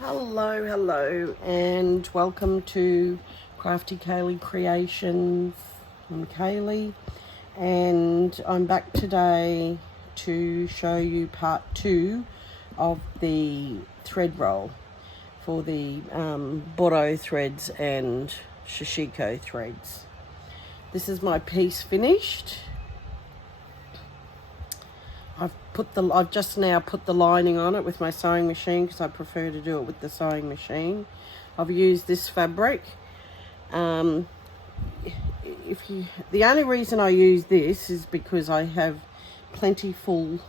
Hello, and welcome to Crafty Kaylee Creations. I'm Kaylee, and I'm back today to show you part 2 of the thread roll for the BORO threads and SASHIKO threads. This is my piece finished. I've just now put the lining on it with my sewing machine because I prefer to do it with the sewing machine. I've used this fabric. The only reason I use this is because I have plentiful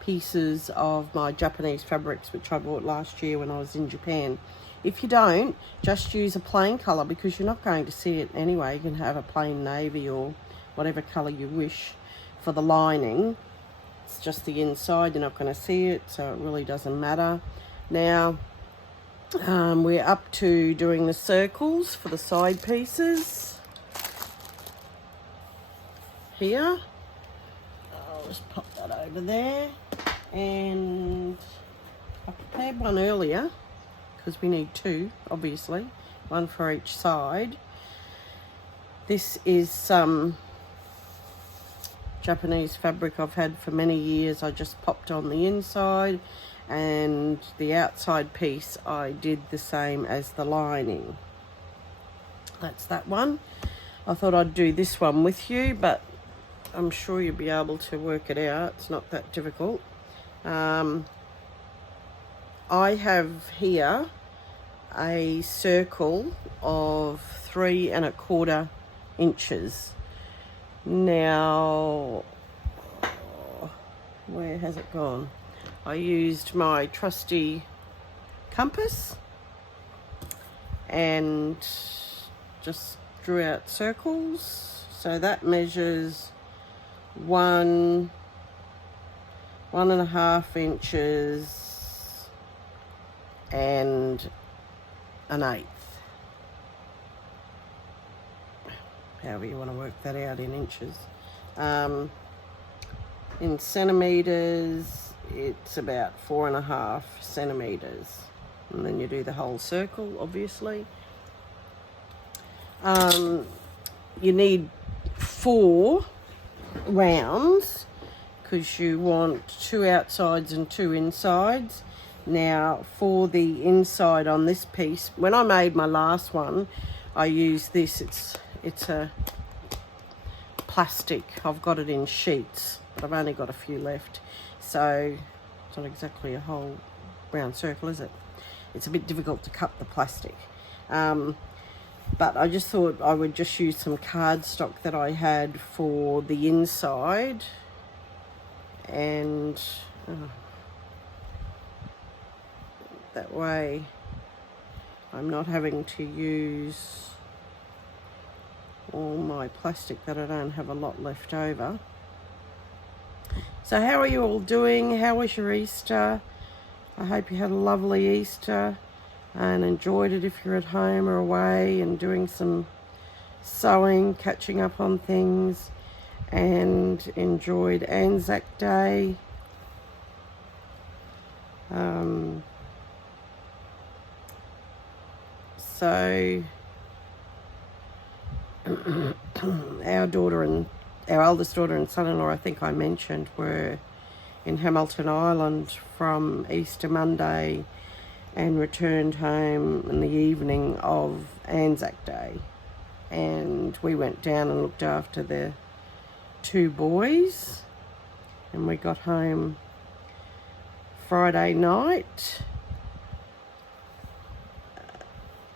pieces of my Japanese fabrics which I bought last year when I was in Japan. If you don't, just use a plain colour because you're not going to see it anyway. You can have a plain navy or whatever colour you wish for the lining. It's just the inside, you're not going to see it, so it really doesn't matter. Now, we're up to doing the circles for the side pieces. Here. I'll just pop that over there. And I prepared one earlier, because we need 2, obviously. One for each side. This is some Japanese fabric I've had for many years. I just popped on the inside, and the outside piece I did the same as the lining. That's that one. I thought I'd do this one with you, but I'm sure you'll be able to work it out. It's not that difficult. I have here a circle of 3 1/4 inches. Now, where has it gone? I used my trusty compass and just drew out circles. So that measures 1 1/2 inches and 1/8. However you want to work that out in inches. In centimetres, it's about 4.5 centimetres. And then you do the whole circle, obviously. You need 4 rounds because you want 2 outsides and 2 insides. Now, for the inside on this piece, when I made my last one, I used this. It's a plastic. I've got it in sheets, but I've only got a few left. So it's not exactly a whole round circle, is it? It's a bit difficult to cut the plastic. But I just thought I would just use some cardstock that I had for the inside. And that way I'm not having to use all my plastic that I don't have a lot left over. So how are you all doing? How was your Easter? I hope you had a lovely Easter and enjoyed it if you're at home or away and doing some sewing, catching up on things, and enjoyed Anzac Day. So our eldest daughter and son-in-law, I think I mentioned, were in Hamilton Island from Easter Monday and returned home in the evening of Anzac Day. And we went down and looked after the 2 boys, and we got home Friday night.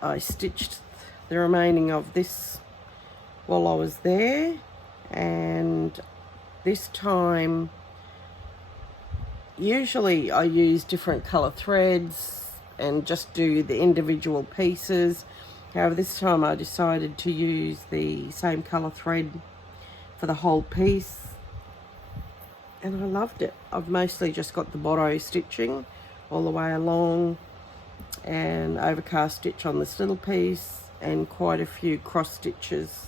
I stitched the remaining of this while I was there, and this time usually I use different colour threads and just do the individual pieces. However, this time I decided to use the same colour thread for the whole piece, and I loved it. I've mostly just got the BORO stitching all the way along, and overcast stitch on this little piece, and quite a few cross stitches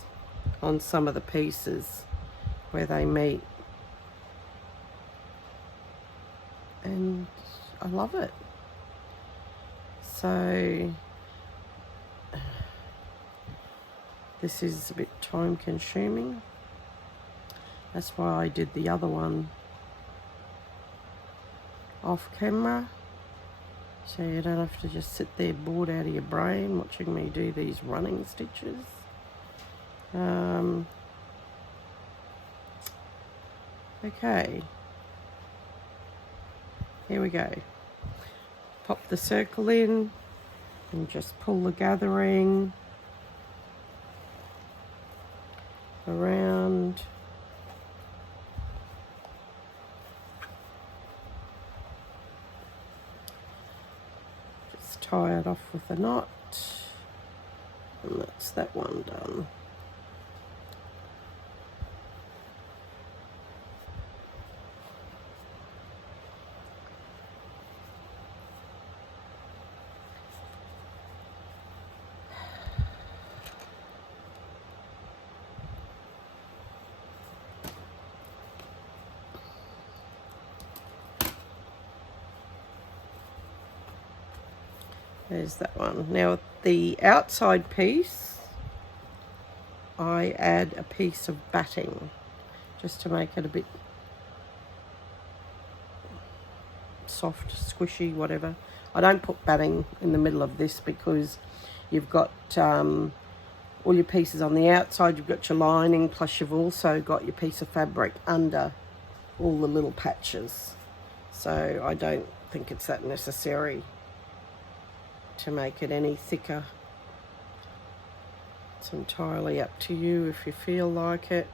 on some of the pieces where they meet. And I love it. So this is a bit time consuming. That's why I did the other one off camera, so you don't have to just sit there bored out of your brain watching me do these running stitches. Okay, here we go. Pop the circle in and just pull the gathering around. Just tie it off with a knot, and that's that one done. There's that one. Now the outside piece, I add a piece of batting just to make it a bit soft, squishy, whatever. I don't put batting in the middle of this because you've got all your pieces on the outside, you've got your lining, plus you've also got your piece of fabric under all the little patches. So I don't think it's that necessary to make it any thicker. It's entirely up to you if you feel like it.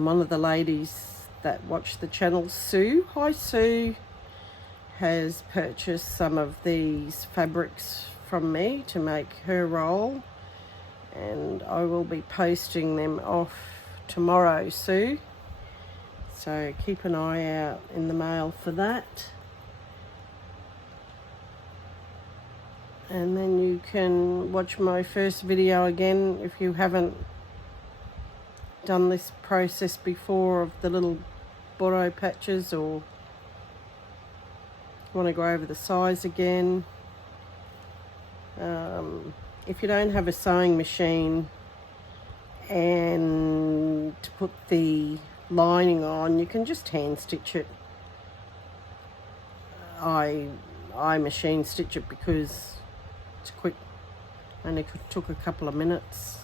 One of the ladies that watch the channel, Sue, hi Sue, has purchased some of these fabrics from me to make her roll, and I will be posting them off tomorrow, Sue, so keep an eye out in the mail for that. And then you can watch my first video again if you haven't done this process before of the little BORO patches, or want to go over the size again. If you don't have a sewing machine and to put the lining on, you can just hand stitch it. I machine stitch it because it's quick, only took a couple of minutes.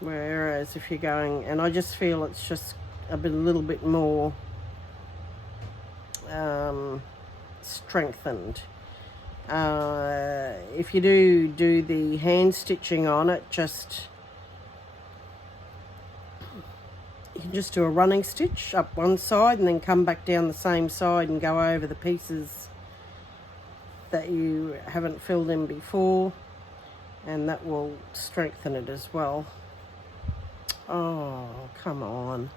Whereas if you're going, and I just feel it's just a little bit more strengthened. If you do the hand stitching on it, you can just do a running stitch up one side and then come back down the same side and go over the pieces that you haven't filled in before, and that will strengthen it as well. Oh, come on.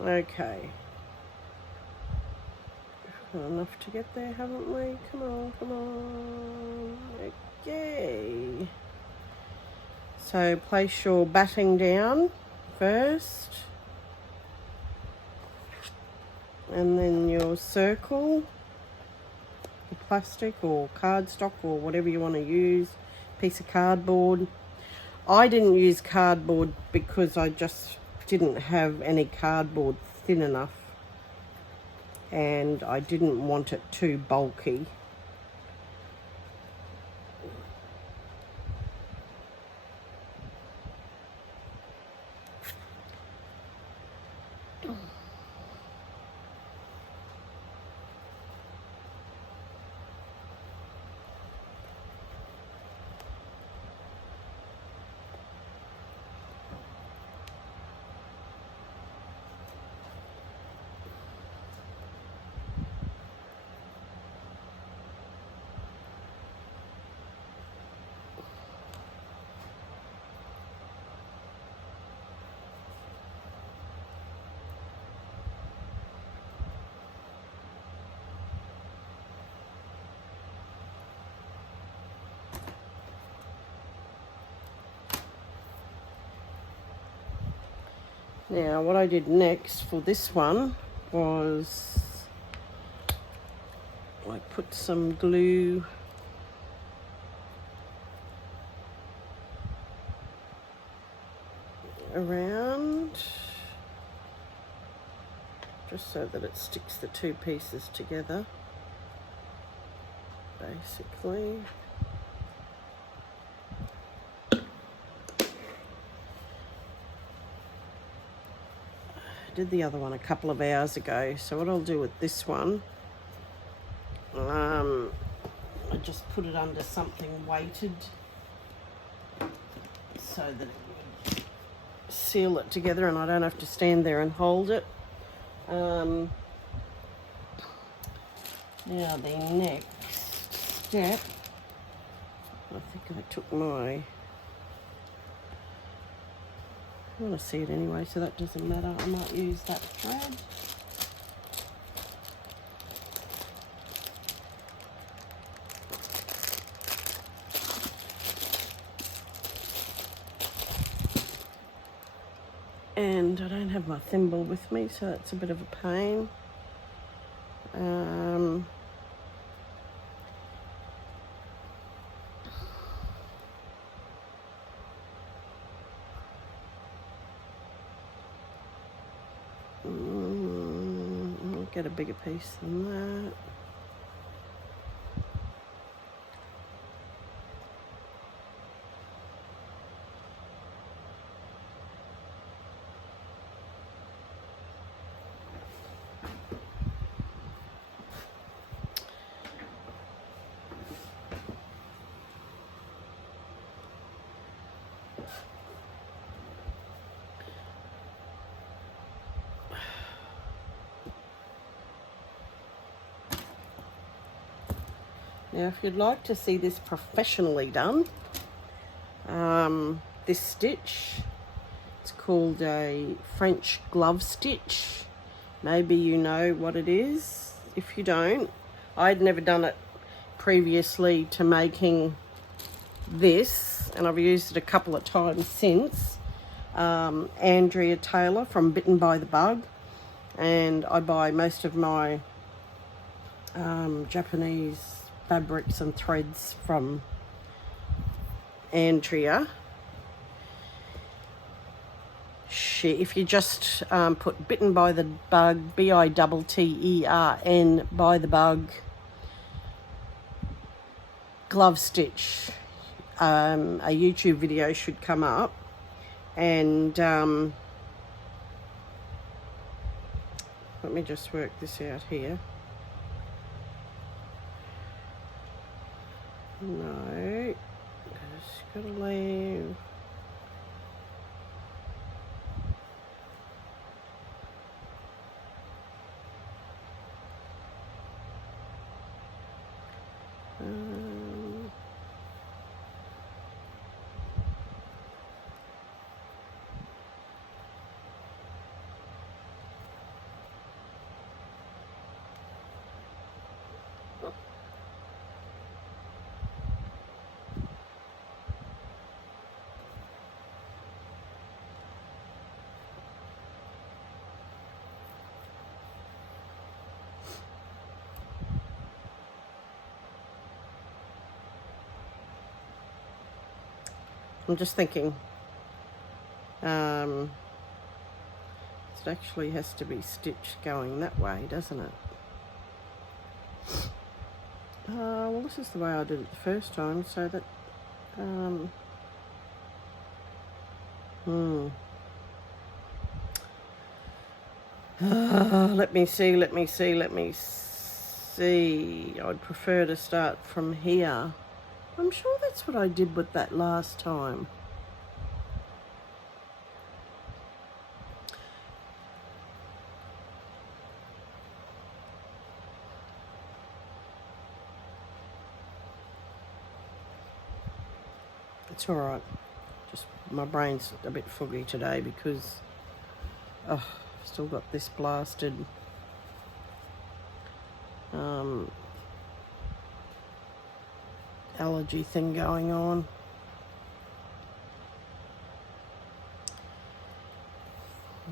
Okay. We've got enough to get there, haven't we? Come on, come on. Okay. So place your batting down first, and then your circle, your plastic or cardstock or whatever you want to use, piece of cardboard. I didn't use cardboard because I just didn't have any cardboard thin enough, and I didn't want it too bulky. Now what I did next for this one was I put some glue around just so that it sticks the two pieces together, basically. I did the other one a couple of hours ago, so what I'll do with this one, I just put it under something weighted so that it would seal it together and I don't have to stand there and hold it. Now the next step, I think I took my, I want to see it anyway, so that doesn't matter. I might use that thread. And I don't have my thimble with me, so that's a bit of a pain. I'll get a bigger piece than that. Now, if you'd like to see this professionally done, this stitch, it's called a French glove stitch. Maybe you know what it is. If you don't, I'd never done it previously to making this, and I've used it a couple of times since. Andrea Taylor from Bitten by the Bug, and I buy most of my Japanese fabrics and threads from Andrea. If you just put Bitten by the Bug, BITTERN by the Bug glove stitch, a YouTube video should come up, and let me just work this out here. No, just gotta leave. I'm just thinking, it actually has to be stitched going that way, doesn't it? Well, this is the way I did it the first time, so that, let me see. I'd prefer to start from here. I'm sure that's what I did with that last time. It's all right. Just my brain's a bit foggy today because I've still got this blasted allergy thing going on.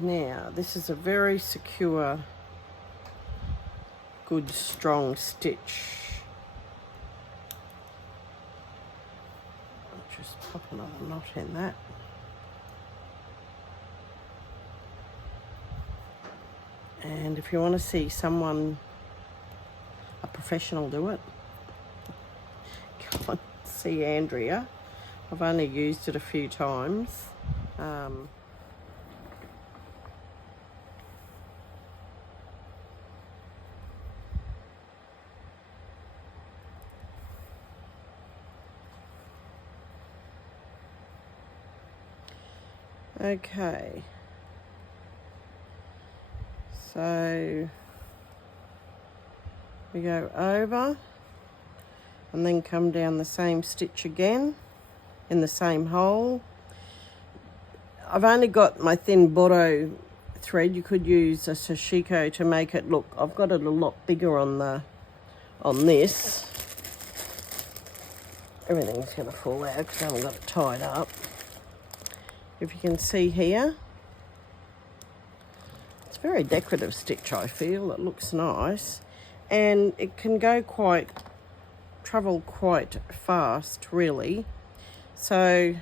Now, this is a very secure, good, strong stitch. I'll just pop another knot in that. And if you want to see someone, a professional, do it, go and see Andrea. I've only used it a few times. Okay, so we go over and then come down the same stitch again in the same hole. I've only got my thin BORO thread. You could use a SASHIKO to make it look, I've got it a lot bigger on this. Everything's going to fall out because I haven't got it tied up. If you can see here, it's a very decorative stitch, I feel. It looks nice, and it can go travel quite fast, really. So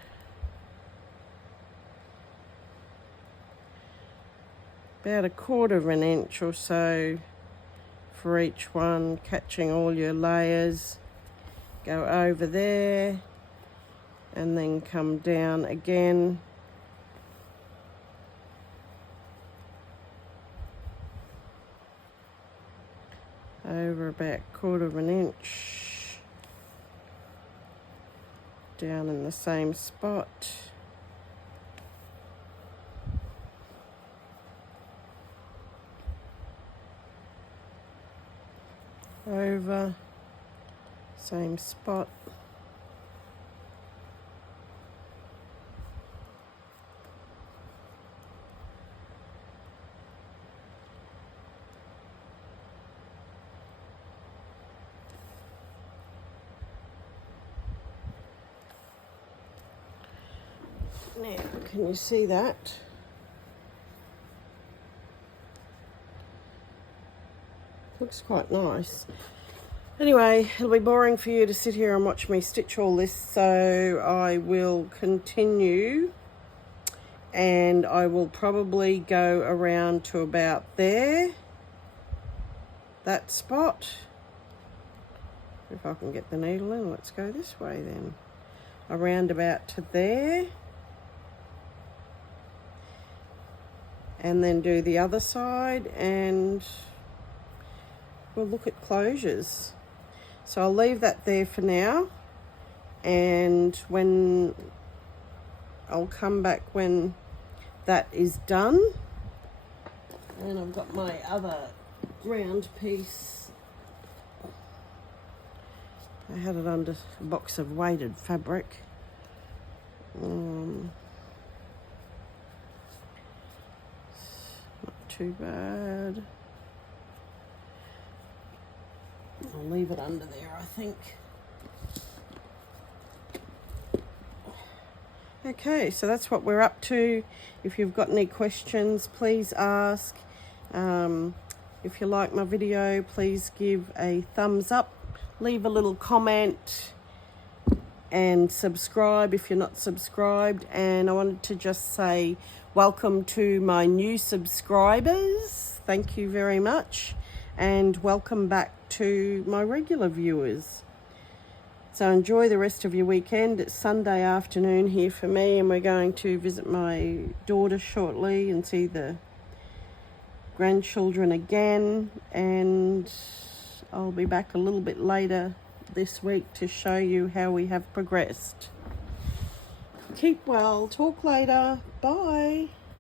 about 1/4 of an inch or so for each one, catching all your layers. Go over there and then come down again. Over about 1/4 of an inch, down in the same spot. Over, same spot. Now, can you see that? Looks quite nice. Anyway, it'll be boring for you to sit here and watch me stitch all this, so I will continue, and I will probably go around to about there, that spot. If I can get the needle in, let's go this way then. Around about to there. And then do the other side, and we'll look at closures. So I'll leave that there for now, and when I'll come back when that is done. And I've got my other round piece. I had it under a box of weighted fabric. Too bad. I'll leave it under there, I think. Okay, so that's what we're up to. If you've got any questions, please ask. If you like my video, please give a thumbs up, leave a little comment, and subscribe if you're not subscribed. And I wanted to just say welcome to my new subscribers. Thank you very much, and welcome back to my regular viewers. So enjoy the rest of your weekend. It's Sunday afternoon here for me, and we're going to visit my daughter shortly and see the grandchildren again, and I'll be back a little bit later this week to show you how we have progressed. Keep well. Talk later. Bye.